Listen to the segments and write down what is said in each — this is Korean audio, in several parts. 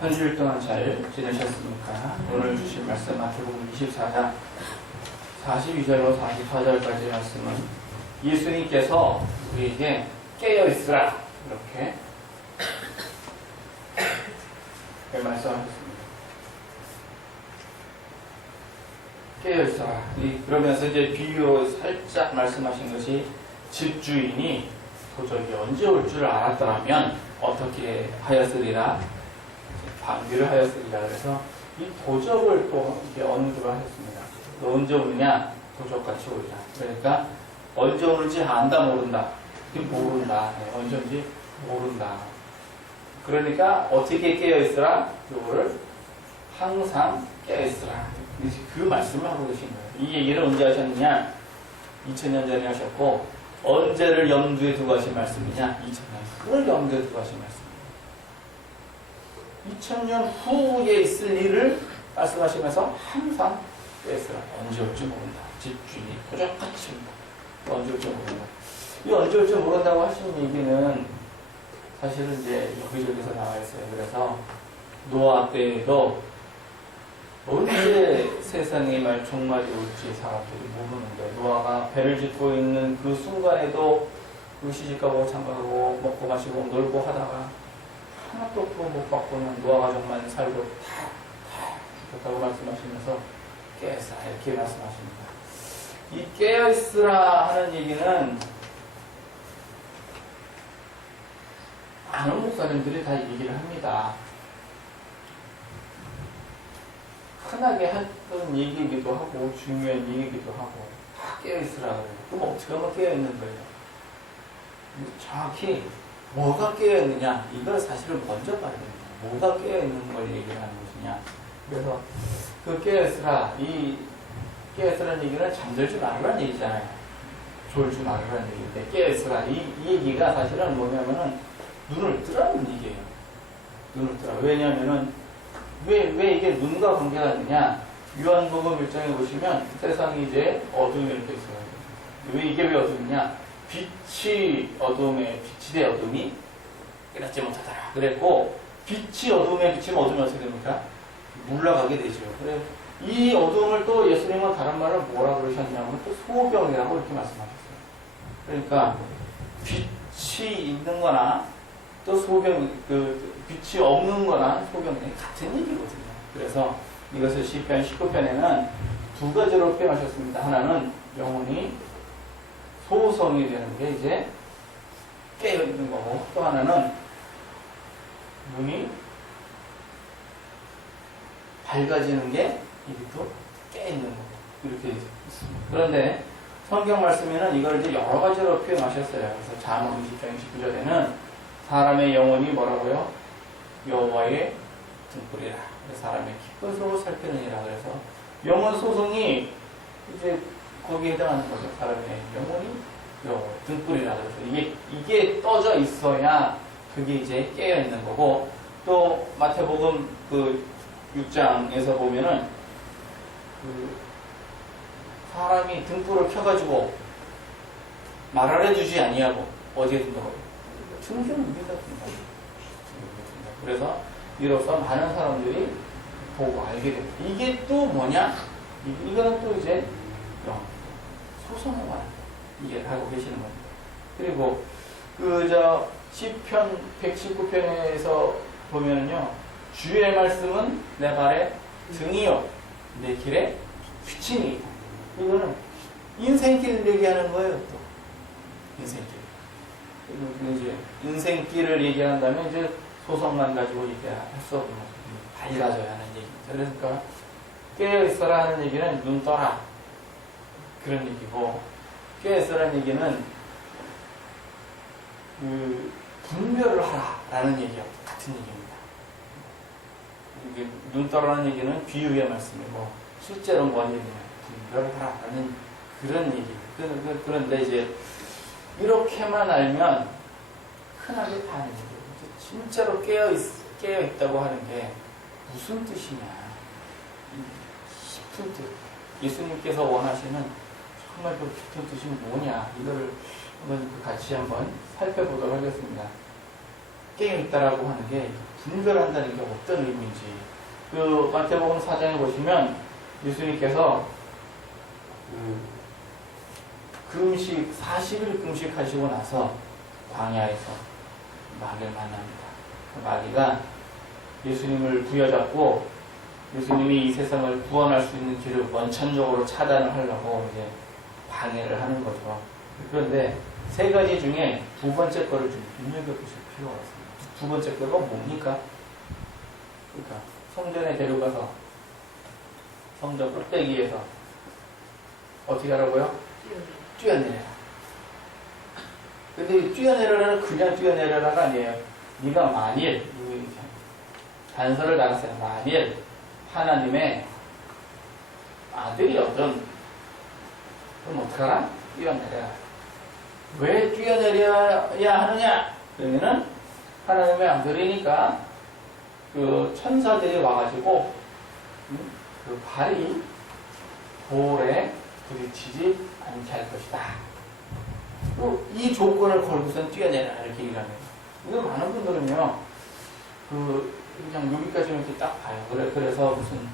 한 주일 동안 잘 지내셨습니까? 오늘 주실 말씀 마태복음 24장 42절로 44절까지 말씀은 예수님께서 우리에게 깨어있으라 이렇게 말씀하셨습니다. 깨어있어라. 그러면서 이제 비유로 살짝 말씀하신 것이 집주인이 도저히 언제 올 줄 알았더라면 어떻게 하였으리라, 방비를 하였으리라. 그래서 이 도적을 또 이렇게 언급을 하셨습니다. 언제 오느냐? 도적같이 오리라. 그러니까 언제 오는지 안다 모른다. 모른다. 언제 오는지 모른다. 그러니까 어떻게 깨어있으라? 요거를 항상 깨어있으라. 그 말씀을 하고 계신 거예요. 이 얘기를 언제 하셨느냐? 2000년 전에 하셨고, 언제를 염두에 두고 하신 말씀이냐? 2000년. 그걸 염두에 두고 하신 말씀입니다. 2000년 후에 있을 일을 말씀하시면서 항상 깨어있으라. 언제 올지 모른다. 집주인이 도적같이 온다. 언제 올지 모른다. 이 언제 올지 모른다고 하신 얘기는 사실은 이제 여기저기서 나와 있어요. 그래서 노아 때에도 언제 세상의 종말이 올지 사람들이 모르는데, 노아가 배를 짓고 있는 그 순간에도 그 시집가고 장가가고 먹고 마시고 놀고 하다가 하나도 못 받고는 노아 가족만 살고 다 죽었다고 말씀하시면서 깨어있으라 이렇게 말씀하십니다. 이 깨어있으라 하는 얘기는 많은 목사님들이 다 얘기를 합니다. 흔하게 했던 얘기이기도 하고 중요한 얘기이기도 하고 다 깨어있으라 그래요. 그럼 어떻게 하면 깨어있는 거예요? 정확히 뭐가 깨어있느냐, 이걸 사실은 먼저 봐야 됩니다. 뭐가 깨어있는 걸 얘기를 하는 것이냐. 그래서 그 깨어있으라, 이 깨어있으라는 얘기는 잠들지 말으라는 얘기잖아요. 졸지 말으라는 얘기인데, 깨어있으라 이 얘기가 사실은 뭐냐면은 눈을 뜨라는 얘기예요. 눈을 뜨라. 왜냐면은 왜 이게 눈과 관계가 있느냐? 요한복음 1장에 보시면 세상이 이제 어둠이 이렇게 있어요. 이게 왜 어둠이냐? 빛이 어둠에, 빛이 대 어둠이 깨닫지 못하더라. 그랬고, 빛이 어둠에 비치면 어둠이 어떻게 됩니까? 물러가게 되죠. 그래, 이 어둠을 또 예수님은 다른 말로 뭐라 그러셨냐면 또 소병이라고 이렇게 말씀하셨어요. 그러니까 빛이 있는 거나 또 소병, 빛이 없는 거나 소병이 같은 얘기거든요. 그래서 이것을 시편 19편에는 두 가지로 표현하셨습니다. 하나는 영혼이 소성이 되는 게 이제 깨어있는 거고, 또 하나는 눈이 밝아지는 게 이게 또 깨있는 거고, 이렇게 있습니다. 그런데 성경 말씀에는 이걸 이제 여러 가지로 표현하셨어요. 그래서 잠언 20장 19절에는 사람의 영혼이 뭐라고요? 여호와의 등불이라. 사람의 깊은 속을 살피느니라. 그래서 영혼 소송이 이제 거기에 해당하는 거죠. 사람의 영혼이 여호와의 등불이라. 그래서 이게 떠져 있어야 그게 이제 깨어 있는 거고, 또 마태복음 그 6장에서 보면은 그 사람이 등불을 켜가지고 말을 해주지 아니하고 어디에 둔다고? 등불은 위에다 둔다. 그래서 이로써 많은 사람들이 보고 알게 됩니다. 이게 또 뭐냐? 이거는 또 이제 소송을 말합니다. 이게 하고 계시는 겁니다. 그리고 시편 119편에서 보면은요, 주의 말씀은 내 발의 등이요 내 길에 빛이니. 이거는 인생길 얘기하는 거예요. 또 인생길. 이제 인생길을 얘기한다면 이제 소송만 가지고 얘기할 수 없는, 밝아져야 하는 얘기입니다. 그러니까 깨어있어라 하는 얘기는 눈 떠라 그런 얘기고, 깨어있어라는 얘기는 분별을 하라 라는 얘기와 같은 얘기입니다. 이게 눈 떠라는 얘기는 비유의 말씀이고, 실제로 뭔 얘기냐, 분별을 하라 라는 그런 얘기입니다. 그런데 이제 이렇게만 알면 흔하게 다 아는 얘기예요. 진짜로 깨어있다고 하는 게 무슨 뜻이냐 싶은 뜻. 예수님께서 원하시는 정말 그 깊은 뜻이 뭐냐, 이거를 같이 한번 살펴보도록 하겠습니다. 깨어있다라고 하는 게 분별한다는 게 어떤 의미인지. 그 마태복음 4장에 보시면 예수님께서 금식 40일 금식하시고 나서 광야에서 마귀를 만납니다. 그 마귀가 예수님을 부여잡고 예수님이 이 세상을 구원할 수 있는 길을 원천적으로 차단을 하려고 이제 방해를 하는 거죠. 그런데 세 가지 중에 두 번째 거를 좀 눈여겨보실 필요가 있습니다. 두 번째 거가 뭡니까? 그러니까 성전에 데려가서 성전 꼭대기에서 어떻게 하라고요? 뛰어내려라. 근데 이 뛰어내려라는 그냥 뛰어내려라가 아니에요. 네가 만일 단서를 달았어요. 만일 하나님의 아들이었던 그럼 어떡하라? 뛰어내려라. 왜 뛰어내려야 하느냐? 그러면은 하나님의 아들이니까 그 천사들이 와가지고 그 발이 돌에 부딪히지 않게 할 것이다. 또 이 조건을 걸고선 뛰어내라 이렇게 얘기를 합니다. 이거 많은 분들은요, 그냥 여기까지는 이렇게 딱 봐요. 그래서 무슨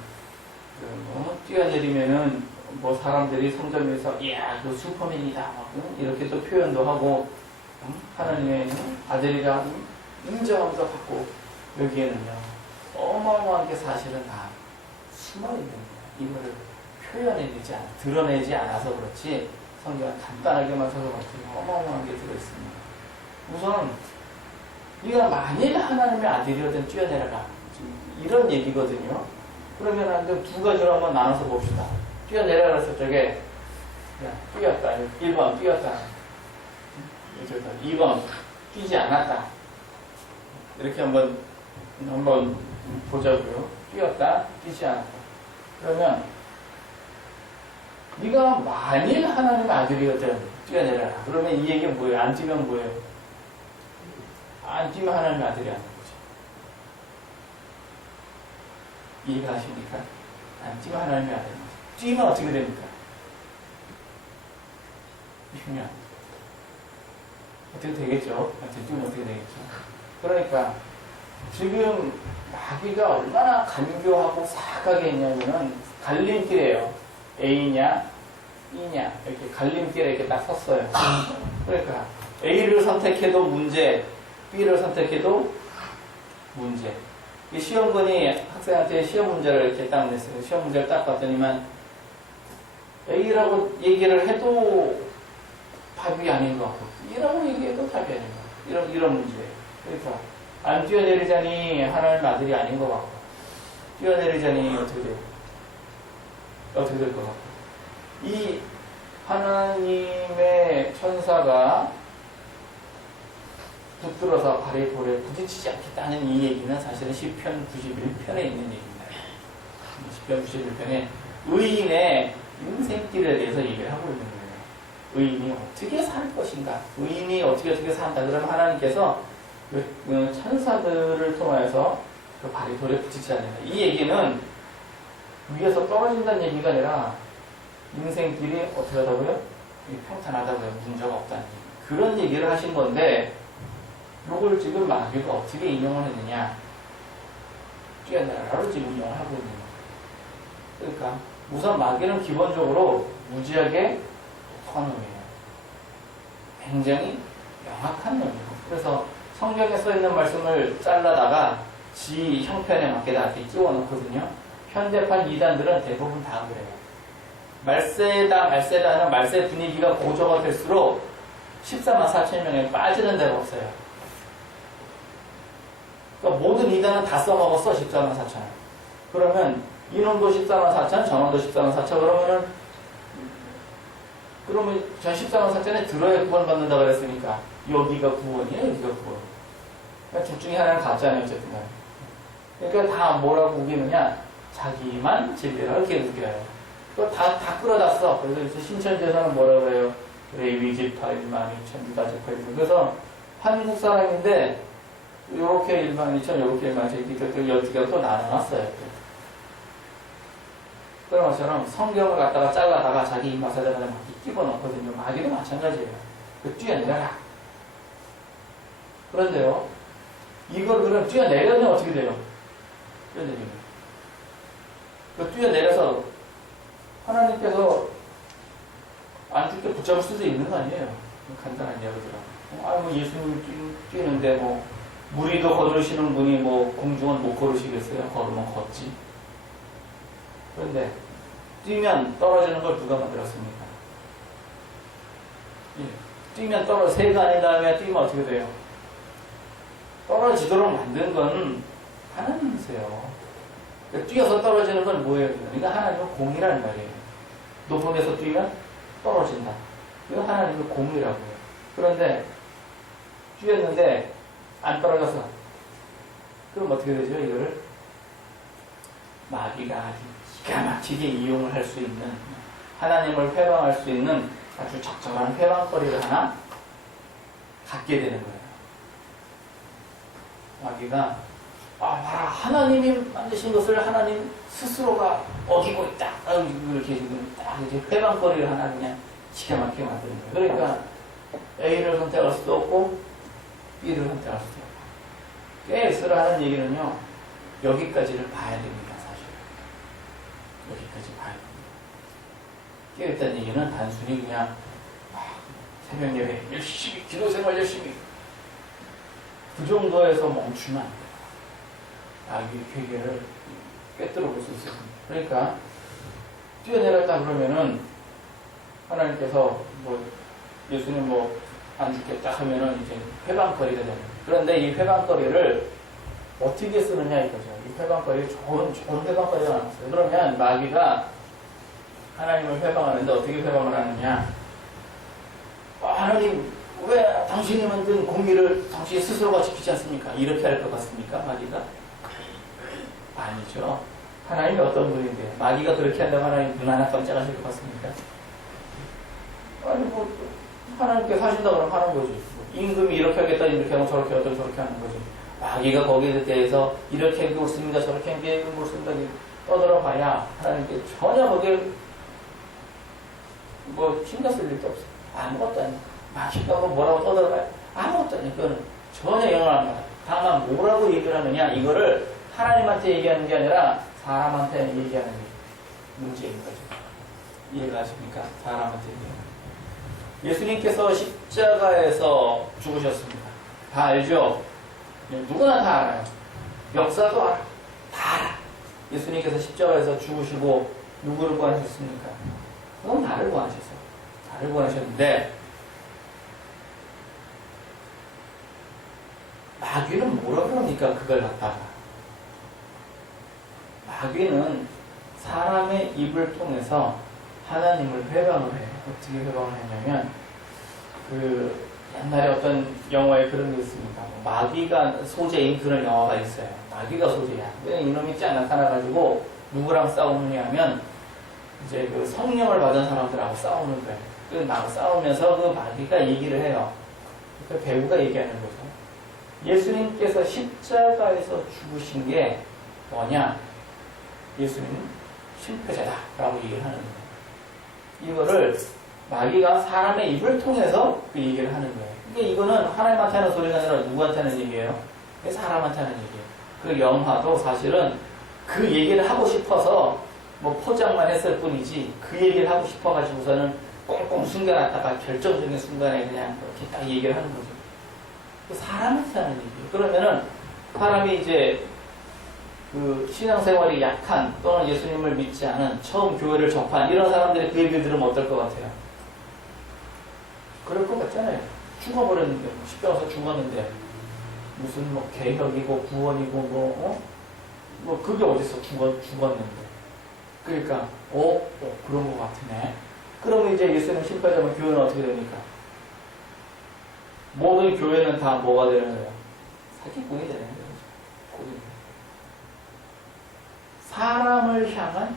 뛰어내리면은 뭐 사람들이 성전에서 이야 그 슈퍼맨이다 막, 이렇게 또 표현도 하고 하나님의 아들이라 인정하면서 받고 여기에는요 어마어마한 게 사실은 다 숨어 있는 거예요. 이거를 표현해내지 않아, 드러내지 않아서 그렇지 성경은 간단하게만 써서 그렇지 어마어마한 게 들어있습니다. 우선 네가 만일 하나님의 아들이어든 뛰어내려라 이런 얘기거든요. 그러면 두 가지로 한번 나눠서 봅시다. 뛰어내려라 했을 적에 뛰었다 1번 뛰었다 2번 뛰지 않았다 이렇게 한번 보자고요. 뛰었다 뛰지 않았다. 그러면 네가 만일 하나님의 아들이거든 뛰어내려라. 그러면 이 얘기는 뭐예요? 안 뛰면 뭐예요? 안 뛰면 하나님의 아들이 아닌 거죠. 이해가 하십니까? 안 뛰면 하나님의 아들인 거죠. 뛰면 어떻게 됩니까? 뛰면 어떻게 되겠죠? 뛰면 어떻게 되겠죠? 그러니까 지금 마귀가 얼마나 간교하고 사악하게 했냐면은 갈림길이에요. A냐 B냐 이렇게 갈림길에 이렇게 딱 섰어요. 그러니까 A를 선택해도 문제, B를 선택해도 문제. 이 시험관이 학생한테 시험 문제를 이렇게 딱 냈어요. 시험 문제를 딱 봤더니만 A라고 얘기를 해도 답이 아닌 것 같고 B라고 얘기해도 답이 아닌 것 같고 이런 문제예요. 그러니까 안 뛰어내리자니 하나님의 아들이 아닌 것 같고 뛰어내리자니 어떻게 돼요? 어떻게 될 것 같고 이 하나님의 천사가 붙들어서 발에 돌에 부딪히지 않겠다는 이 얘기는 사실은 시편 91편에 있는 얘기입니다. 시편 91편에 의인의 인생길에 대해서 얘기를 하고 있는 거예요. 의인이 어떻게 살 것인가? 의인이 어떻게 산다? 그러면 하나님께서 천사들을 통해서 그 발이 돌에 붙이지 않는다. 이 얘기는 위에서 떨어진다는 얘기가 아니라 인생길이 어떻게 하다고요? 평탄하다고요. 문제가 없다는 얘기. 그런 얘기를 하신 건데 이걸 지금 마귀가 어떻게 인용을 했느냐? 뛰어내라로 지금 인용을 하고 있는 거예요. 그러니까 우선 마귀는 기본적으로 무지하게 독한 놈이에요. 굉장히 명확한 놈이에요. 그래서 성경에 써 있는 말씀을 잘라다가 지 형편에 맞게 다 이렇게 끼워 넣거든요. 현대판 이단들은 대부분 다 그래요. 말세다 하는 말세 분위기가 고조가 될수록 14만 4천 명에 빠지는 데가 없어요. 그러니까 모든 이단은 다 써먹었어. 14만 4천. 그러면 이놈도 14만 4천, 저놈도 14만 4천. 그러면 전 14만 4천에 들어야 구원받는다 그랬으니까 여기가 구원이에요, 여기가 구원. 그러니까 둘 중에 하나는 가짜네요, 어쨌든. 그러니까 다 뭐라고 우기느냐? 자기만 진리라고 이렇게 우겨요. 그거 다 끌어놨어. 그래서 이제 신천지에서는 뭐라 그래요? 레위지파 1만 2천 유다지파 1만. 그래서 한국 사람인데 요렇게 1만 2천, 요렇게 1만 2천, 이렇게 12개가 또 나눠놨어요. 그런 것처럼 성경을 갖다가 잘라다가 자기 입맛에다가 막 끼워 넣거든요. 마귀도 마찬가지예요. 그 뛰어내려라. 그런데요, 이걸 그럼 뛰어내려면 어떻게 돼요? 뛰어내리면. 그 뛰어내려서 하나님께서 안 죽게 붙잡을 수도 있는 거 아니에요? 간단한 예로들어. 뭐 예수님 뛰는데 뭐 무리도 걸으시는 분이 뭐 공중은 못 걸으시겠어요? 걸으면 걷지. 그런데 뛰면 떨어지는 걸 누가 만들었습니까? 뛰면 새가 아닌 다음에 뛰면 어떻게 돼요? 떨어지도록 만든 건 하나님이세요. 그러니까 뛰어서 떨어지는 건 뭐예요? 그러니까 하나님은 공이라는 말이에요. 높은 데서 뛰면 떨어진다. 이거 하나님의 공이라고요. 그런데 뛰었는데 안 떨어져서 그럼 어떻게 되죠? 이거를 마귀가 아주 기가 막히게 이용을 할 수 있는, 하나님을 회방할 수 있는 아주 적절한 회방거리를 하나 갖게 되는 거예요. 마귀가 봐라, 하나님이 만드신 것을 하나님 스스로가 어기고 있다. 이렇게 지금 딱 이제 회방거리를 하나 그냥 기가 막히게 만드는 거예요. 그러니까 A를 선택할 수도 없고 B를 선택할 수도 없고. 깨쓰라 하는 얘기는요, 여기까지를 봐야 됩니다, 사실. 여기까지 봐야 됩니다. 깨있다는 얘기는 단순히 그냥 새벽 예배 열심히, 기도 생활 열심히, 그 정도에서 멈추면 안 돼요. 마귀의 괴계를 꿰뚫어 볼 수 있습니다. 그러니까 뛰어내렸다 그러면은 하나님께서 뭐 예수님 뭐 안 죽겠다 하면은 이제 회방거리가 됩니다. 그런데 이 회방거리를 어떻게 쓰느냐 이거죠. 이 회방거리 좋은 회방거리가 나왔어요. 그러면 마귀가 하나님을 회방하는데 어떻게 회방을 하느냐? 하나님 왜 당신이 만든 공의를 당신이 스스로가 지키지 않습니까? 이렇게 할 것 같습니까? 마귀가? 아니죠. 하나님이 어떤 분인데 마귀가 그렇게 한다고 하나님 눈 하나 깜짝하실 것 같습니까? 아니 뭐 하나님께 사신다 그러면 하는 거지. 임금이 이렇게 하겠다 이렇게 하면 저렇게 하든 저렇게 하는 거지. 마귀가 거기에 대해서 이렇게 옳습니다 저렇게 한 게 옳습니다 떠들어봐야 하나님께 전혀 거기에 뭐 신경 쓸 일도 없어. 아무것도 아니야. 마귀가 뭐라고 떠들어봐야 아무것도 아니야. 그거는 전혀 영향을 안 받아. 다만 뭐라고 얘기를 하느냐, 이거를 하나님한테 얘기하는 게 아니라 사람한테 얘기하는 게 문제인 거죠. 이해가 가십니까? 사람한테 얘기하는. 예수님께서 십자가에서 죽으셨습니다. 다 알죠? 누구나 다 알아요. 역사도 알아. 다 알아. 예수님께서 십자가에서 죽으시고 누구를 구하셨습니까? 그건 나를 구하셨어요. 나를 구하셨는데 마귀는 뭐라 그럽니까? 그걸 갖다가 마귀는 사람의 입을 통해서 하나님을 회방을 해요. 어떻게 회방을 하냐면 그 옛날에 어떤 영화에 그런 게 있습니다. 마귀가 소재인 그런 영화가 있어요. 마귀가 소재야. 왜 이놈이 쫙 나타나가지고 누구랑 싸우느냐 하면 이제 그 성령을 받은 사람들하고 싸우는 거예요. 그 막 싸우면서 그 마귀가 얘기를 해요. 그 배우가 얘기하는 거죠. 예수님께서 십자가에서 죽으신 게 뭐냐? 예수님은 실패자다라고 얘기를 하는 거예요. 이거를 마귀가 사람의 입을 통해서 그 얘기를 하는 거예요. 이게 이거는 하나님한테 하는 소리가 아니라 누구한테 하는 얘기예요? 사람한테 하는 얘기예요. 그 영화도 사실은 그 얘기를 하고 싶어서 뭐 포장만 했을 뿐이지 그 얘기를 하고 싶어가지고서는 꽁꽁 숨겨놨다가 결정적인 순간에 그냥 이렇게 딱 얘기를 하는 거죠. 사람한테 하는 얘기예요. 그러면은 사람이 이제 그 신앙생활이 약한 또는 예수님을 믿지 않은 처음 교회를 접한 이런 사람들이 그 얘기를 들으면 어떨 것 같아요? 그럴 것 같잖아요. 죽어버렸는데 십자가에서 죽었는데 무슨 뭐 개혁이고 구원이고 뭐 그게 어디서 죽었는데 그러니까 그런 것 같으네. 그러면 이제 예수님 실패자면 교회는 어떻게 됩니까? 모든 교회는 다 뭐가 되는 거예요? 사기꾼이 되는 거예요. 사람을 향한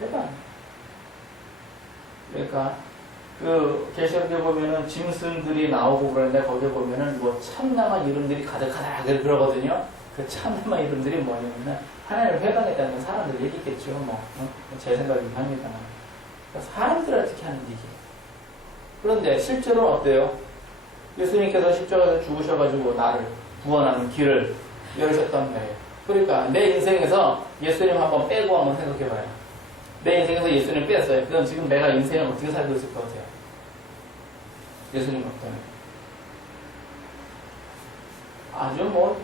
회방. 그러니까 그 계시록에 보면은 짐승들이 나오고 그러는데 거기에 보면은 뭐 참남한 이름들이 가득하다 그러거든요. 그 참남한 이름들이 뭐냐면은 하나님을 회방했다는 건 사람들 얘기겠죠. 제 생각이긴 합니다만. 그러니까 사람들을 어떻게 하는 얘기예요. 그런데 실제로는 어때요? 예수님께서 십자가에서 죽으셔가지고 나를 구원하는 길을 열으셨단 말이에요. 그러니까 내 인생에서 예수님 한번 빼고 한번 생각해봐요. 내 인생에서 예수님 뺐어요. 그럼 지금 내가 인생을 어떻게 살고 있을 것 같아요? 예수님 없다면 아주 뭐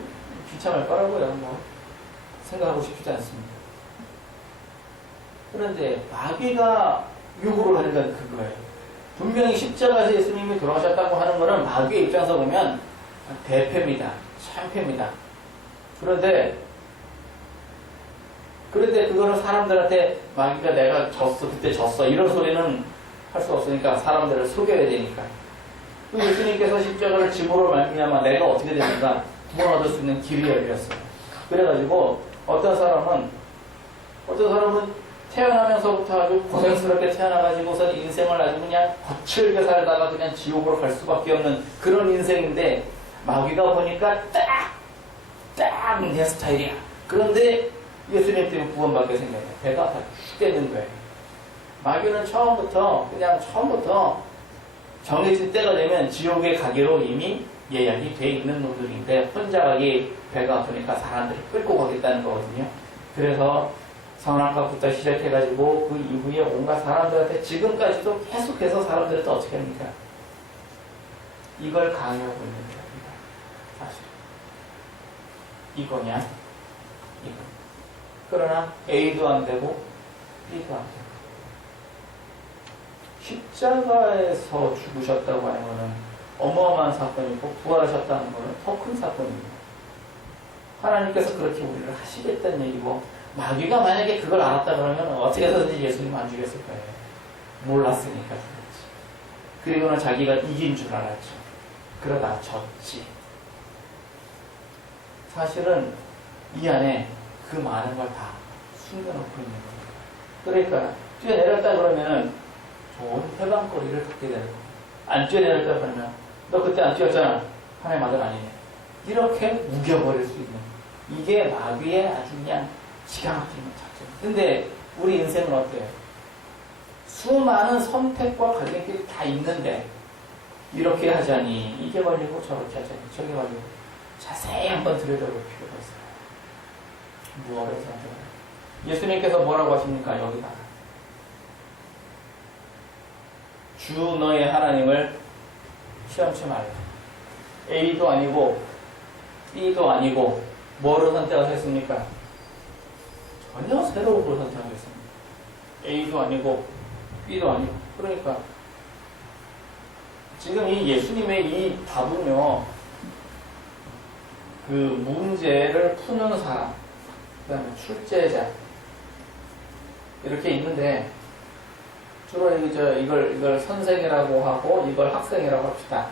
비참할 거라고요. 뭐 생각하고 싶지 않습니다. 그런데 마귀가 요구를 하는 건 그거예요. 분명히 십자가에서 예수님이 돌아가셨다고 하는 거는 마귀의 입장에서 보면 대패입니다. 참패입니다. 그런데 그거를 사람들한테 마귀가 내가 졌어, 그때 졌어 이런 소리는 할 수 없으니까 사람들을 속여야 되니까. 그 예수님께서 십자가를 짐으로 말미암아 내가 어떻게 되는가 구원 얻을 수 있는 길이 열렸어요. 그래가지고 어떤 사람은 태어나면서부터 아주 고생스럽게 태어나가지고서 인생을 아주 그냥 거칠게 살다가 그냥 지옥으로 갈 수밖에 없는 그런 인생인데 마귀가 보니까 딱 내 스타일이야. 그런데 예수님 때문에 구원받게 생겨요. 배가 아파 죽겠는 거예요. 마귀는 처음부터 정해진 때가 되면 지옥에 가기로 이미 예약이 돼 있는 놈들인데 혼자 가기 배가 아프니까 사람들을 끌고 가겠다는 거거든요. 그래서 선악과부터 시작해가지고 그 이후에 온갖 사람들한테 지금까지도 계속해서 사람들한테 어떻게 합니까? 이걸 강요하고 있는 겁니다. 사실 이거냐 이거. 그러나 A도 안 되고 B도 안 되고 십자가에서 죽으셨다고 하는 것은 어마어마한 사건이고 부활하셨다는 것은 더 큰 사건입니다. 하나님께서 그렇게 우리를 하시겠다는 얘기고 마귀가 만약에 그걸 알았다 그러면 어떻게 해서든지 예수님 안 죽였을 거예요. 몰랐으니까 그렇지. 그리고는 자기가 이긴 줄 알았죠. 그러다 졌지. 사실은 이 안에 그 많은 걸 다 숨겨놓고 있는 거예요. 그러니까 뛰어내렸다 그러면은 좋은 해방거리를 갖게 되는 거예요. 안 뛰어내렸다 그러면 너 그때 안 뛰었잖아. 하나님 아들 아니네. 이렇게 우겨버릴 수 있는 이게 마귀의 아주 그냥 기가 막히는 작전. 근데 우리 인생은 어때요? 수많은 선택과 갈림길이 다 있는데 이렇게 하자니 이게 걸리고 저렇게 하자니 저게 걸리고 자세히 한번 들여다볼 필요가 있어요. 무엇을 선택해요? 예수님께서 뭐라고 하십니까? 여기다 주 너의 하나님을 시험치 말라. A도 아니고 B도 아니고 뭐를 선택하셨습니까? 전혀 새로운 걸 선택하겠습니다. A도 아니고 B도 아니고. 그러니까 지금 이 예수님의 이 답은요, 그 문제를 푸는 사람, 그 다음에 출제자 이렇게 있는데 주로 이걸 선생이라고 하고 이걸 학생이라고 합시다.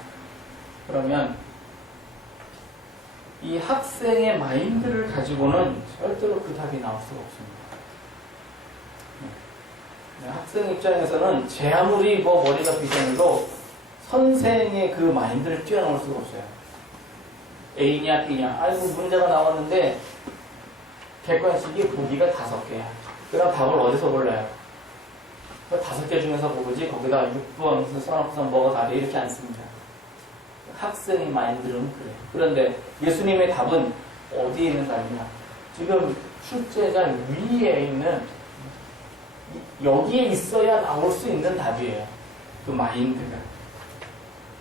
그러면 이 학생의 마인드를 가지고는 절대로 그 답이 나올 수가 없습니다. 학생 입장에서는 제 아무리 뭐 머리가 비상해도 선생의 그 마인드를 뛰어넘을 수가 없어요. A냐 B냐. 아이고 문제가 나왔는데 객관식이 보기가 5개야. 그럼 답을 어디서 골라요? 그 5개 중에서 고르지 거기다 6번 무슨 써놓고선 뭐가 답이 이렇게 안 씁니다. 학생의 마인드는 그래요. 그런데 예수님의 답은 어디에 있는 답이냐? 지금 출제자 위에 있는 여기에 있어야 나올 수 있는 답이에요. 그 마인드가,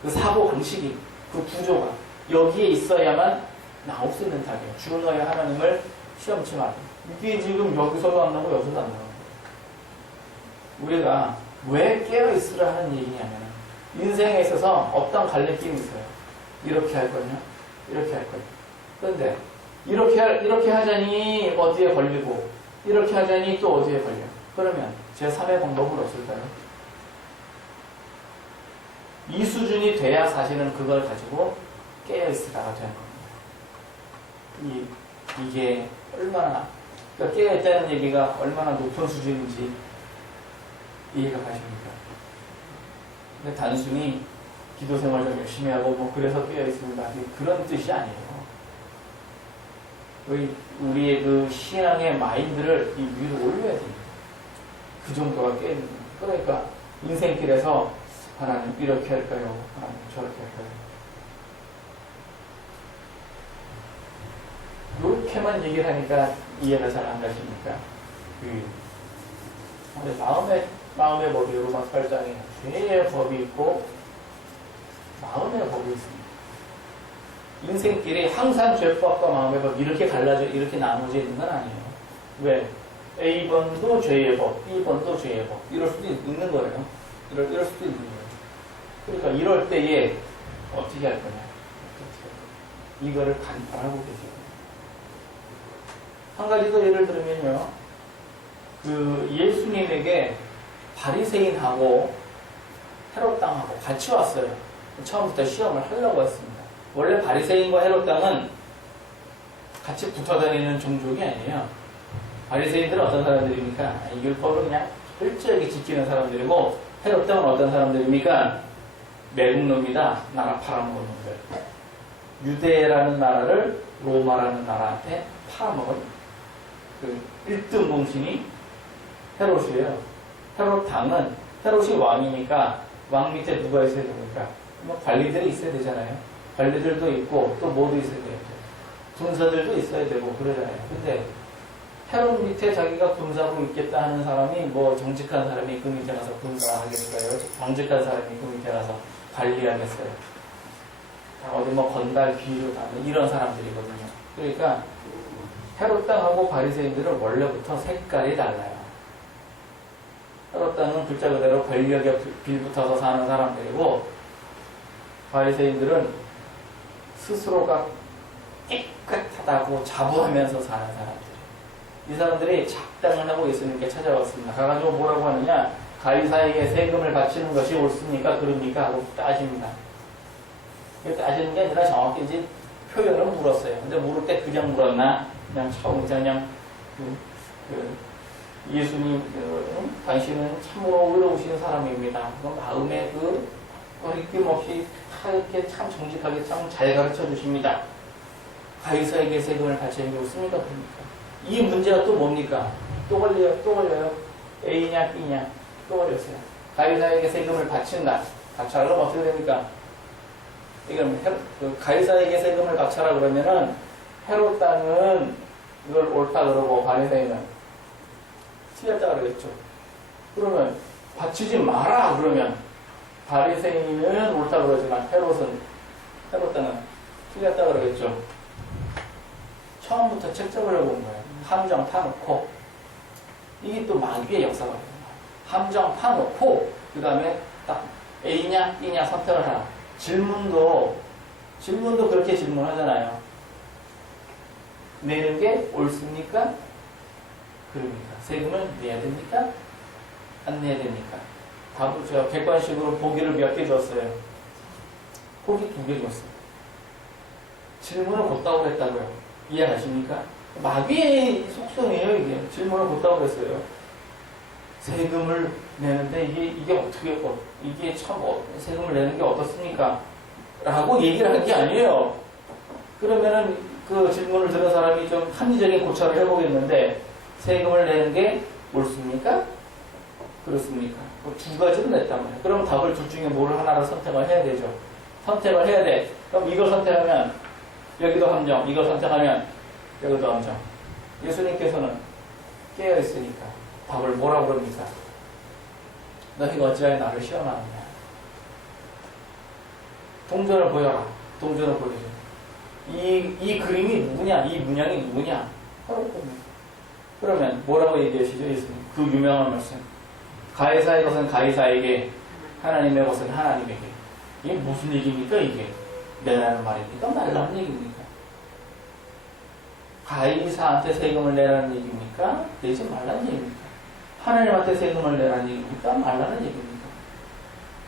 그 사고 방식이, 그 구조가 여기에 있어야만 나올 수 있는 답이에요. 주 너의 하나님을 시험치 마라. 이게 지금 여기서도 안 나오고 여기서도 안 나오고. 우리가 왜 깨어있으라 하는 얘기냐면 인생에 있어서 어떤 갈림길이 있어요. 이렇게 할 거냐, 이렇게 할 거냐. 그런데 이렇게 하자니 어디에 걸리고 이렇게 하자니 또 어디에 걸려. 그러면 제3의 방법은 없을까요? 이 수준이 돼야 사실은 그걸 가지고 깨어있으라가 되는 겁니다. 이게 얼마나, 그러니까 깨어있다는 얘기가 얼마나 높은 수준인지 이해가 가십니까? 근데 단순히 기도 생활 좀 열심히 하고 뭐 그래서 깨어있습니다. 그런 뜻이 아니에요. 우리의 그 신앙의 마인드를 이 위로 올려야 됩니다. 그 정도가 깨있는 거예요. 그러니까 인생길에서 하나님 이렇게 할까요? 하나님 저렇게 할까요? 이렇게만 얘기를 하니까 이해가 잘 안 가십니까? 마음의 법이 로마 8장에 죄의 법이 있고 마음의 법이 있습니다. 인생길이 항상 죄법과 마음의 법 이렇게 이렇게 나눠져 있는 건 아니에요. 왜? A번도 죄의 법, B번도 죄의 법 이럴 수도 있는 거예요. 이럴 수도 있는 거예요. 그러니까 이럴 때에 어떻게 할 거냐? 이거를 간파하고 계세요. 한 가지 더 예를 들면요. 예수님에게 바리새인하고 헤롯당하고 같이 왔어요. 처음부터 시험을 하려고 했습니다. 원래 바리새인과 헤롯당은 같이 붙어 다니는 종족이 아니에요. 바리새인들은 어떤 사람들입니까? 율법을 그냥 철저하게 지키는 사람들이고, 헤롯당은 어떤 사람들입니까? 매국노입니다. 나라 팔아먹은 놈들. 유대라는 나라를 로마라는 나라한테 팔아먹은 1등 공신이 헤롯이에요. 헤롯이 왕이니까 왕 밑에 누가 있어야 됩니까? 관리들이 있어야 되잖아요. 관리들도 있고 또 뭐도 있어야 돼요. 군사들도 있어야 되고 그러잖아요. 근데 헤롯 밑에 자기가 군사로 있겠다 하는 사람이 뭐 정직한 사람이 그 밑에 가서 군사하겠어요? 정직한 사람이 그 밑에 가서 관리하겠어요? 어디 뭐 건달 비유 다는 이런 사람들이거든요. 그러니까 헤롯 땅하고 바리새인들은 원래부터 색깔이 달라요. 헤롯 땅은 글자 그대로 권력에 빌붙어서 사는 사람들이고, 바리새인들은 스스로가 깨끗하다고 자부하면서 사는 사람들이에요. 이 사람들이 작당을 하고 예수님께 찾아왔습니다. 가가지고 뭐라고 하느냐? 가이사에게 세금을 바치는 것이 옳습니까? 그럽니까? 하고 따집니다. 따지는 게 아니라 정확히 이제 표현을 물었어요. 근데 물을 때 그냥 물었나? 그냥 처음부터 그냥 예수님, 당신은 참으로 의로우신 사람입니다. 마음에 거리낌 없이 이렇게 참 정직하게 참 잘 가르쳐 주십니다. 가이사에게 세금을 바치는 게 옳습니까? 그러니까. 이 문제가 또 뭡니까? 또 걸려요. A냐, B냐? 또 걸렸어요. 가이사에게 세금을 바친다. 바쳐라 그러면 어떻게 됩니까? 가이사에게 세금을 바쳐라 그러면은 헤롯 땅은 이걸 옳다 그러고 바리새인은 틀렸다 그러겠죠. 그러면 바치지 마라 그러면 바리새인은 옳다 그러지만 헤롯 땅은 틀렸다 그러겠죠. 처음부터 책정을 해본 거예요. 함정 파놓고 이게 또 마귀의 역사가 돼요. 함정 파놓고 그 다음에 딱 A냐 B냐 선택을 하라. 질문도 그렇게 질문하잖아요. 내는 게 옳습니까? 그럽니까? 세금을 내야 됩니까? 안 내야 됩니까? 답을 제가 객관식으로 보기를 몇 개 줬어요. 보기 2개 줬어요. 질문을 곧다고 했다고요. 이해하십니까? 마귀의 속성이에요, 이게. 질문을 곧다고 했어요. 세금을 내는데 이게 어떻게 이게 참 세금을 내는 게 어떻습니까? 라고 얘기를 하는 게 아니에요. 그러면은 그 질문을 들은 사람이 좀 합리적인 고찰을 해보겠는데 세금을 내는 게 옳습니까? 그렇습니까? 두 가지로 냈단 말이에요. 그럼 답을 둘 중에 뭐를 하나를 선택을 해야 되죠. 선택을 해야 돼. 그럼 이걸 선택하면 여기도 함정, 이걸 선택하면 여기도 함정. 예수님께서는 깨어있으니까 답을 뭐라고 그럽니까? 너희가 어찌하여 나를 시험하느냐. 동전을 보여라. 동전을 보여줘. 이 그림이 누구냐? 이 문양이 누구냐? 그러면 뭐라고 얘기하시죠? 예수님? 그 유명한 말씀. 가이사의 것은 가이사에게, 하나님의 것은 하나님에게. 이게 무슨 얘기입니까? 이게 내라는 말입니까? 말라는 얘기입니까? 가이사한테 세금을 내라는 얘기입니까? 내지 말라는 얘기입니까? 하나님한테 세금을 내라는 얘기입니까? 말라는 얘기입니까?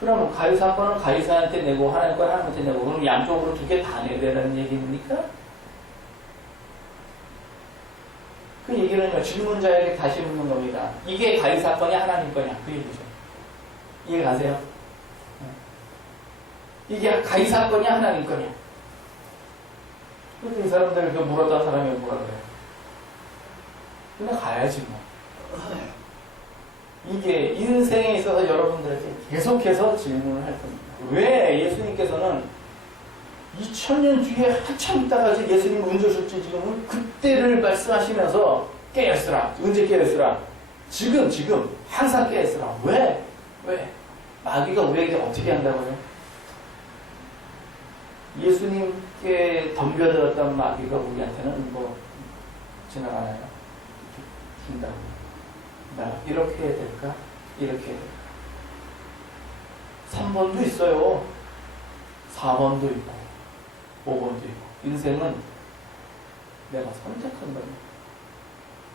그러면 가이사 거는 가이사한테 내고 하나님 거는 하나님한테 내고 그럼 양쪽으로 두 개 다 내야 되는 얘기입니까? 그 얘기는요, 질문자에게 다시 묻는 겁니다. 이게 가이사 거냐 하나님 거냐 그 얘기죠. 이해 가세요? 이게 가이사 거냐 하나님 거냐. 그래서 이 사람들 그 물었던 사람이 뭐라 그래요? 근데 가야지 뭐. 이게 인생에 있어서 여러분들에게 계속해서 질문을 할 겁니다. 왜 예수님께서는 2000년 뒤에 한참 있다가 이제 예수님 언제 오실지 지금은 그때를 말씀하시면서 깨었으라. 언제 깨었으라? 지금 항상 깨었으라. 왜? 마귀가 우리에게 어떻게 한다고요? 예수님께 덤벼들었던 마귀가 우리한테는 뭐 지나가나요? 준다고. 나 이렇게 해야 될까? 이렇게 해야 될까? 3번도 있어요. 4번도 있고 5번도 있고. 인생은 내가 선택한 겁니다.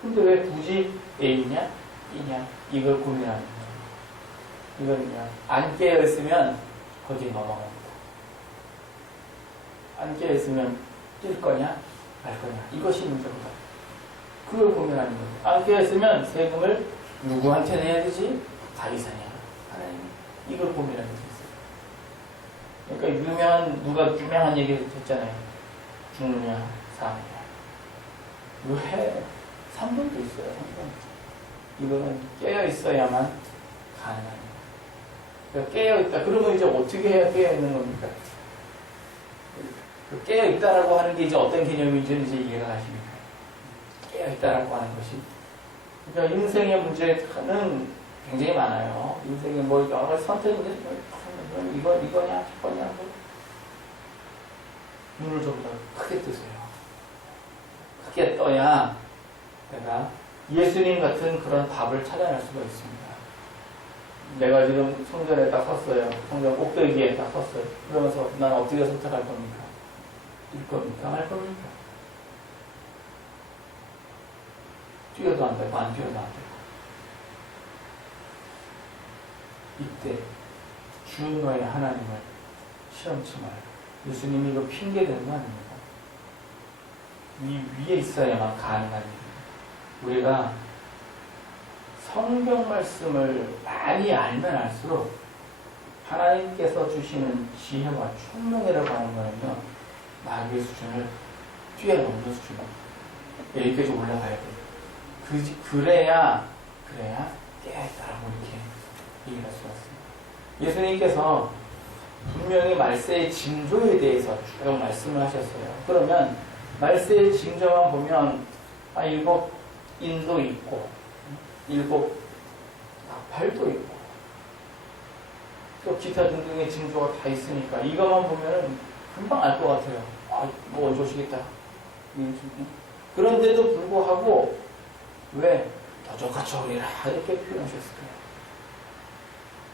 근데 왜 굳이 A냐 B냐 이걸 고민하는 거예요. 이거는요, 안 깨어있으면 거기 넘어갑니다. 안 깨어있으면 뛸 거냐 말 거냐 이것이 문제입니다. 그걸 고민하는 거예요. 안 깨어있으면 세금을 누구한테 내야 되지? 다이사냐 하나님, 이걸 고민하는 거예요. 그러니까 누가 유명한 얘기를 했잖아요. 죽느냐 사느냐. 왜? 3번도 있어요. 3번. 이거는 깨어있어야만 가능합니다. 그러니까 깨어있다. 그러면 이제 어떻게 해야 깨어있는 겁니까? 깨어있다라고 하는 게 이제 어떤 개념인지 이제 이해가 가십니까? 깨어있다라고 하는 것이. 그러니까 인생의 문제는 굉장히 많아요. 인생에 뭐 여러 가지 선택인데, 이거냐, 저거냐, 뭐. 눈을 좀 더 크게 뜨세요. 크게 떠야 내가 예수님 같은 그런 답을 찾아낼 수가 있습니다. 내가 지금 성전에 딱 섰어요. 성전 꼭대기에 딱 섰어요. 그러면서 난 어떻게 선택할 겁니까? 뛸 겁니까? 말 겁니까? 뛰어도 안 되고 안 뛰어도 안 되고. 이때 주 너의 하나님을 시험치 말라. 예수님이 이거 핑계대는 거 아닙니까? 위에 있어야만 가능한 일입니다. 우리가 성경 말씀을 많이 알면 알수록 하나님께서 주시는 지혜와 총명이라고 하는 거는요, 마귀의 수준을 뛰어넘는 수준입니다. 여기까지 올라가야 돼요. 그래야 깨어있다라고 이렇게 얘기할 수가 있습니다. 예수님께서 분명히 말세의 징조에 대해서 쭉 말씀을 하셨어요. 그러면 말세의 징조만 보면 7 인도 있고 7 나팔도 있고 또 기타 등등의 징조가 다 있으니까 이것만 보면은 금방 알 것 같아요. 뭐 언제 오시겠다. 그런데도 불구하고 왜 도적같이 이렇게 표현하셨을까요?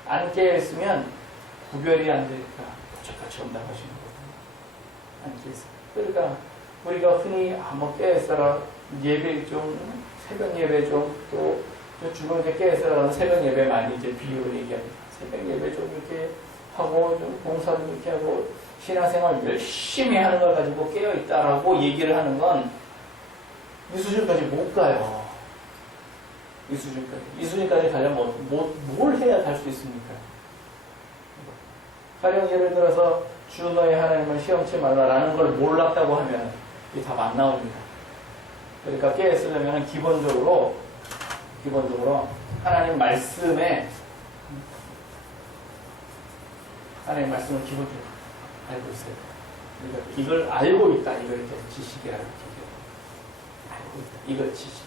안 깨어있으면 구별이 안 되니까 도적같이 온다고 하시는 거예요. 안 깨어있으면. 그러니까 우리가 흔히 뭐 깨어있어라 예배 좀 새벽 예배 좀 또 주로 이제 깨어있어라 새벽 예배 많이 이제 비유를 얘기합니다. 새벽 예배 좀 이렇게 하고 좀 봉사도 이렇게 하고 신앙생활 열심히 하는 걸 가지고 깨어있다라고 얘기를 하는 건 이 수준까지 못 가요. 이 수준까지 가려면 뭘 해야 갈 수 있습니까? 가령 예를 들어서 주 너의 하나님을 시험치 말라라는 걸 몰랐다고 하면 이게 답 안 나옵니다. 그러니까 깨어있으려면 기본적으로 하나님 말씀을 기본적으로 알고 있어요. 그러니까 이걸 알고 있다. 이걸 이렇게 지식이라고 알고 있다. 이걸 지식.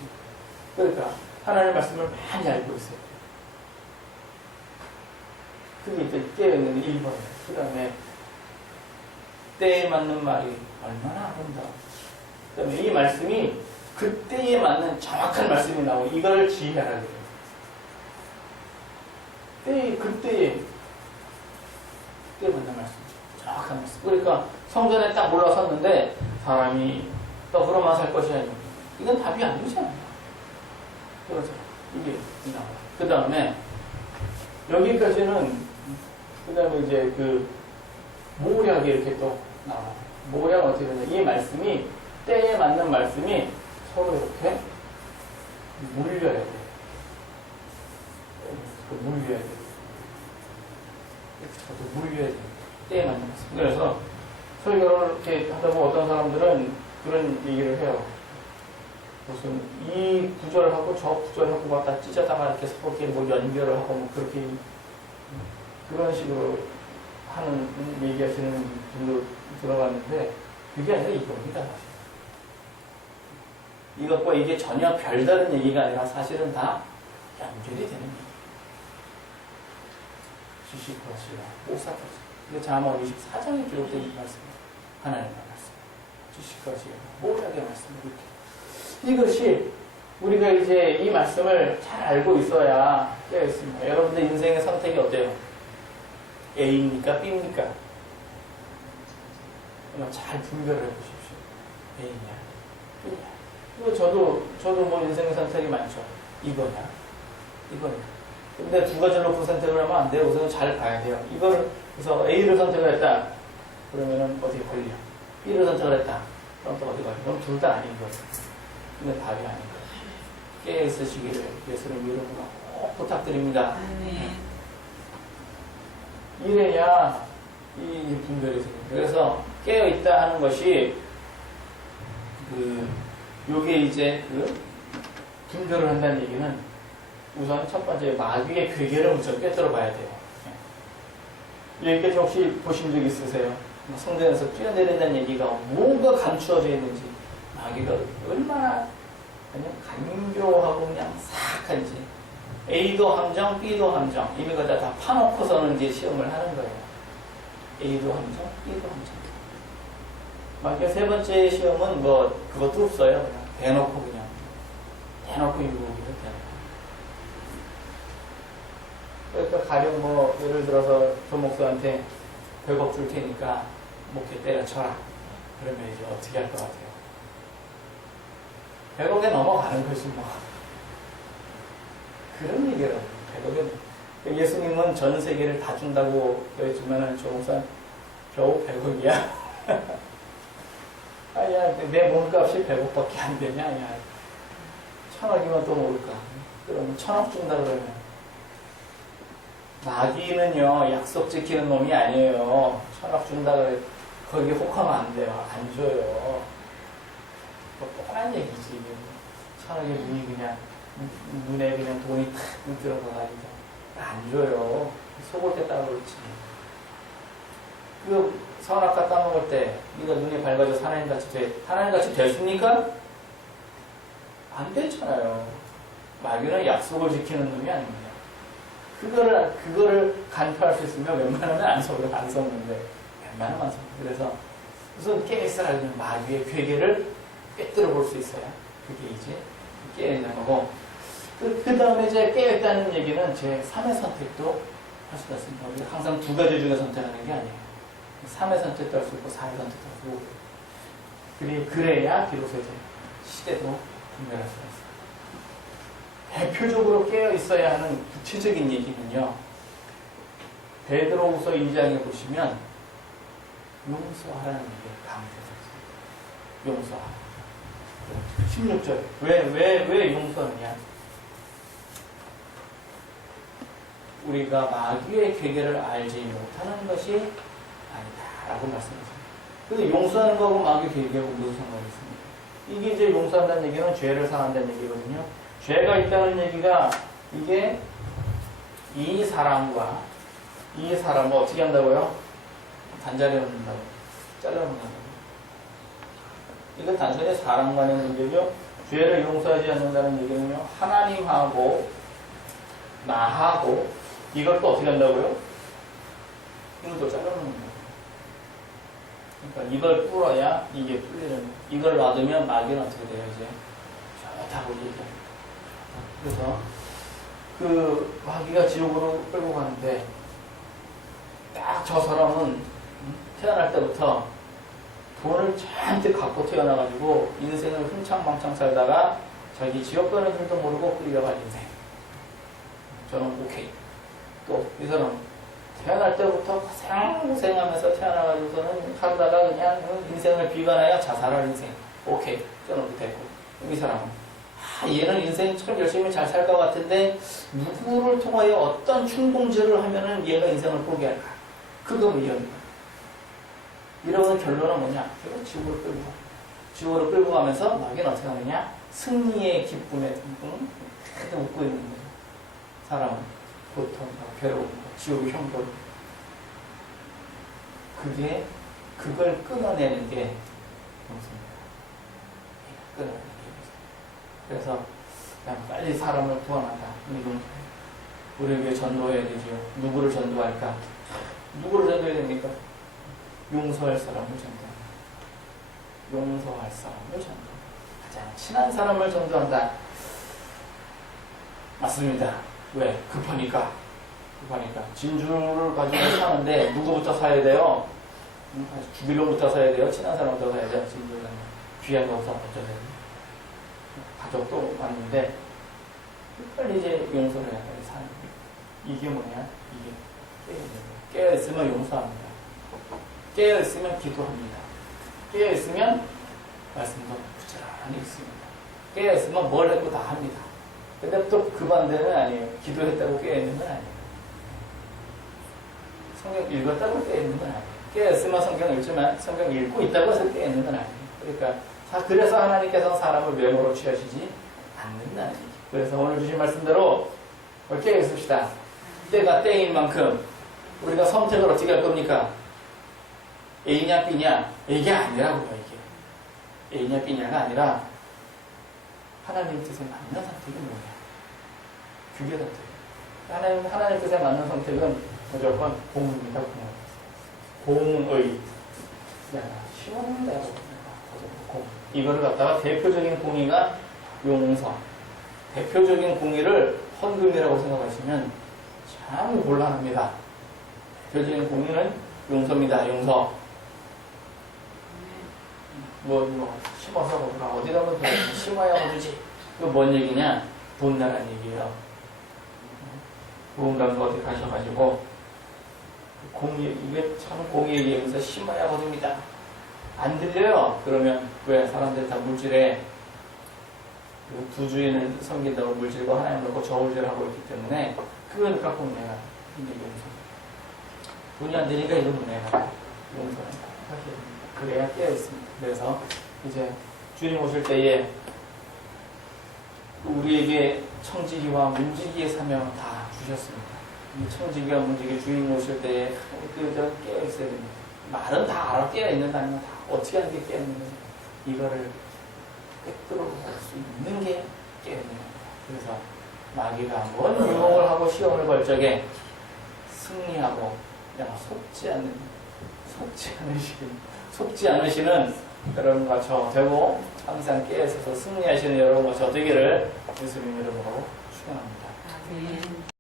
그러니까 하나님 말씀을 많이 알고 있어요. 그게 이제 깨어있는 1번이에요. 그 다음에 때에 맞는 말이 얼마나 아름다워. 그 다음에 이 말씀이 그때에 맞는 정확한 말씀이 나오고 이걸 지혜하라 그래요. 그때에 맞는 말씀. 정확한 말씀. 그러니까 성전에 딱 올라섰는데 사람이 떡으로만 살 것이 아니고 이건 답이 아니잖아요. 그래서 이게 나와요. 그 다음에 여기까지는 그 다음에 이제 그 모략이 이렇게 또 나와요. 모략은 어떻게 되냐. 이 말씀이 때에 맞는 말씀이 서로 이렇게 물려야 돼요. 물려야 돼요. 저도 물려야 돼요. 때에 맞는 말씀. 그래서 설교를 이렇게 하다 보면 어떤 사람들은 그런 얘기를 해요. 무슨 이 구절하고 저 구절하고 막 다 찢어다가 이렇게 서로 이렇게 뭐 연결을 하고 뭐 그렇게 그런 식으로 하는 얘기하시는 분도 들어봤는데 그게 아니라 이겁니다. 이것과 이게 전혀 별다른 얘기가 아니라 사실은 다 연결이 되는 얘기. 주식것이라 오사까지. 이게 잠언 24장에 기록된 이 말씀입니다. 하나님의 말씀. 주식것이라 모략의 말씀. 이렇게. 이것이 우리가 이제 이 말씀을 잘 알고 있어야 되겠습니다. 여러분들 인생의 선택이 어때요? A입니까? B입니까? 잘 분별을 해보십시오. A냐? B냐? 저도 뭐 인생의 선택이 많죠. 이거냐? 근데 두 가지를 놓고 선택을 하면 안 돼요. 우선 잘 봐야 돼요. 그래서 A를 선택을 했다. 그러면은 어디 걸려? B를 선택을 했다. 그럼 또 어디 걸려? 그럼 둘 다 아닌 거예요. 근데 답이 아닌 거예요. 깨어 있으시기를 예수님 이름으로 꼭 부탁드립니다. 이래야 이 분별이 생깁니다. 그래서 깨어 있다 하는 것이 요게 이제 분별을 한다는 얘기는 우선 첫 번째 마귀의 괴계를 먼저 꿰뚫어 봐야 돼요. 여기까지 혹시 보신 적 있으세요? 성전에서 뛰어내린다는 얘기가 뭔가 감추어져 있는지 마귀가 얼마나 그냥 간교하고 그냥 싹한지 A도 함정, B도 함정 이미 갖다 다 파놓고서는 이제 시험을 하는 거예요. A도 함정, B도 함정. 마귀의 세 번째 시험은 뭐 그것도 없어요. 그냥 대놓고 유혹이에요. 그러니까 가령 뭐 예를 들어서 저 목사한테 100억 줄 테니까 목회 때려쳐라. 그러면 이제 어떻게 할 것 같아요? 100억에 넘어가는 것이 뭐 그런 얘기라고 100억에 예수님은 전 세계를 다 준다고 그랬지만은 저 목사 겨우 100억이야. 아야 내 몸값이 100억밖에 안 되냐? 야 1000억이면 또 모를까? 그러면 1000억 준다 그러면 마귀는요 약속 지키는 놈이 아니에요. 1000억 준다 그래 거기 혹하면 안 돼요. 안 줘요. 뻔한 얘기지. 1000억에 눈에 그냥 돈이 탁 들어가가지고 안 줘요. 속을 때 따라올지. 선악과 따먹을 때 네가 눈이 밝아져 하나님같이 됐습니까? 안 됐잖아요. 마귀는 약속을 지키는 놈이 아닙니다. 그거를 간파할 수 있으면 웬만하면 안 속는데 웬만하면 안 속는데 그래서 우선 깨있으라는 마귀의 괴계를 꿰뚫어 볼 수 있어야 그게 이제 깨어있는 거고 그 다음에 이제 깨어있다는 얘기는 제 3의 선택도 할 수가 있습니다. 우리가 항상 두 가지 중에 선택하는 게 아니에요. 3의 선택도 할 수 있고 4의 선택도 할 수 있고 그래야 비로소 이제 시대도 분별할 수가 있어요. 대표적으로 깨어 있어야 하는 구체적인 얘기는요. 베드로후서 2장에 보시면 용서하라는 얘기가 강조되어 있어요. 용서하라. 16절. 왜 용서하느냐? 우리가 마귀의 괴계를 알지 못하는 것이 아니다라고 말씀하십니다. 그래서 용서하는 거하고 마귀의 괴계하고 무슨 상관이 있습니까? 이게 이제 용서한다는 얘기는 죄를 사한다는 얘기거든요. 죄가 있다는 얘기가 이게 이 사람을 어떻게 한다고요? 단자리 놓는다고. 잘라놓는다고. 이건 단순히 사람만의 문제죠. 죄를 용서하지 않는다는 얘기는요. 하나님하고 나하고 이걸 또 어떻게 한다고요? 이걸 또 잘라놓는 거예요. 그러니까 이걸 뚫어야 이게 뚫리는 이걸 놔두면 마귀는 어떻게 돼요? 이제 좋다고 얘기합니다. 그래서 마귀가 지옥으로 끌고 가는데 딱 저 사람은 태어날 때부터 돈을 잔뜩 갖고 태어나가지고 인생을 흥청망청 살다가 자기 지옥 가는 줄도 모르고 끌려갈 인생. 저는 오케이. 또 이 사람 태어날 때부터 고생하면서 태어나가지고서는 살다가 그냥 인생을 비관하여 자살할 인생. 오케이. 저는 됐고. 이 사람은 얘는 인생 참 열심히 잘 살 것 같은데 누구를 통하여 어떤 충동질을 하면은 얘가 인생을 포기할까? 그거 위험이야. 이러면 결론은 뭐냐? 결국 지옥으로 끌고 가면서 마귀는 어떻게 하느냐? 승리의 기쁨에 계속 웃고 있는 거죠. 사람은 고통과 괴로움과 지옥의 형벌. 그게 그걸 끊어내는 게 용서입니다. 끊어내는 게 용서. 그래서 그냥 빨리 사람을 구원하자. 이건 우리에게 전도해야 되죠. 누구를 전도할까? 누구를 전도해야 됩니까? 용서할 사람을 전도한다. 용서할 사람을 전도한다. 가장 친한 사람을 전도한다. 맞습니다. 왜? 급하니까. 진주를 가지고 사는데 누구부터 사야 돼요? 주빌로부터 사야 돼요? 친한 사람부터 사야 돼요? 진주는 귀한 거 없어서 어쩌야 돼요? 가족도 많은데 빨리 이제 용서를 해야 돼요. 사는 이게 뭐냐? 이게 깨어있으면 용서합니다. 깨어있으면 기도합니다. 깨어있으면 말씀도 부지런히 있습니다. 깨어있으면 뭘 해도 다 합니다. 근데 또 그 반대는 아니에요. 기도했다고 깨어있는 건 아니에요. 성경 읽었다고 깨어있는 건 아니에요. 깨어있으면 성경 읽지만 성경 읽고 있다고 해서 깨어있는 건 아니에요. 그러니까 그래서 하나님께서는 사람을 외모로 취하시지 않는다는 얘기죠. 그래서 오늘 주신 말씀대로 깨어있읍시다. 때가 때인 만큼 우리가 선택을 어떻게 할 겁니까? A냐 B냐? 이게 아니라고요. 이게 A냐 B냐가 아니라 하나님 뜻에 맞는 선택이 뭐냐? 그게 선택이에요. 하나님 뜻에 맞는 선택은 무조건 공입니다. 공의. 시원하다고 공. 이거를 갖다가 대표적인 공의가 용서. 대표적인 공의를 헌금이라고 생각하시면 참 곤란합니다. 대표적인 공의는 용서입니다. 용서. 심어서 먹으라. 어디다 보면 심어야 먹지. 이거 뭔 얘기냐? 돈 나라는 얘기예요. 보험감도 어디 가셔가지고 이게 참 공의 얘기하면서 심어야 얻습니다. 안 들려요. 그러면 왜 사람들 다 물질에 부주인을 섬긴다고 물질과 하나님 놓고 저울질하고 있기 때문에 그걸 갖고 내가 이제 용서. 돈이 안 되니까 이런 내가 용서는 그래야 깨어 있습니다. 그래서 이제 주님 오실 때에 우리에게 청지기와 문지기의 사명을 다 주셨습니다. 이 청지기와 문지기 주님 오실 때에 깨어 있어야 됩니다. 말은 다 알아 깨어 있는다는 건 다 어떻게 하는 게 깨어 있는 거죠. 이거를 꿰뚫어 볼 수 있는 게 깨어 있는 겁니다. 그래서 마귀가 뭔 유혹을 하고 시험을 걸 적에 승리하고 그냥 속지 않으시는 여러분과 저 되고 항상 깨어 있어서 승리하시는 여러분과 저 되기를 예수님 이름으로 축원합니다.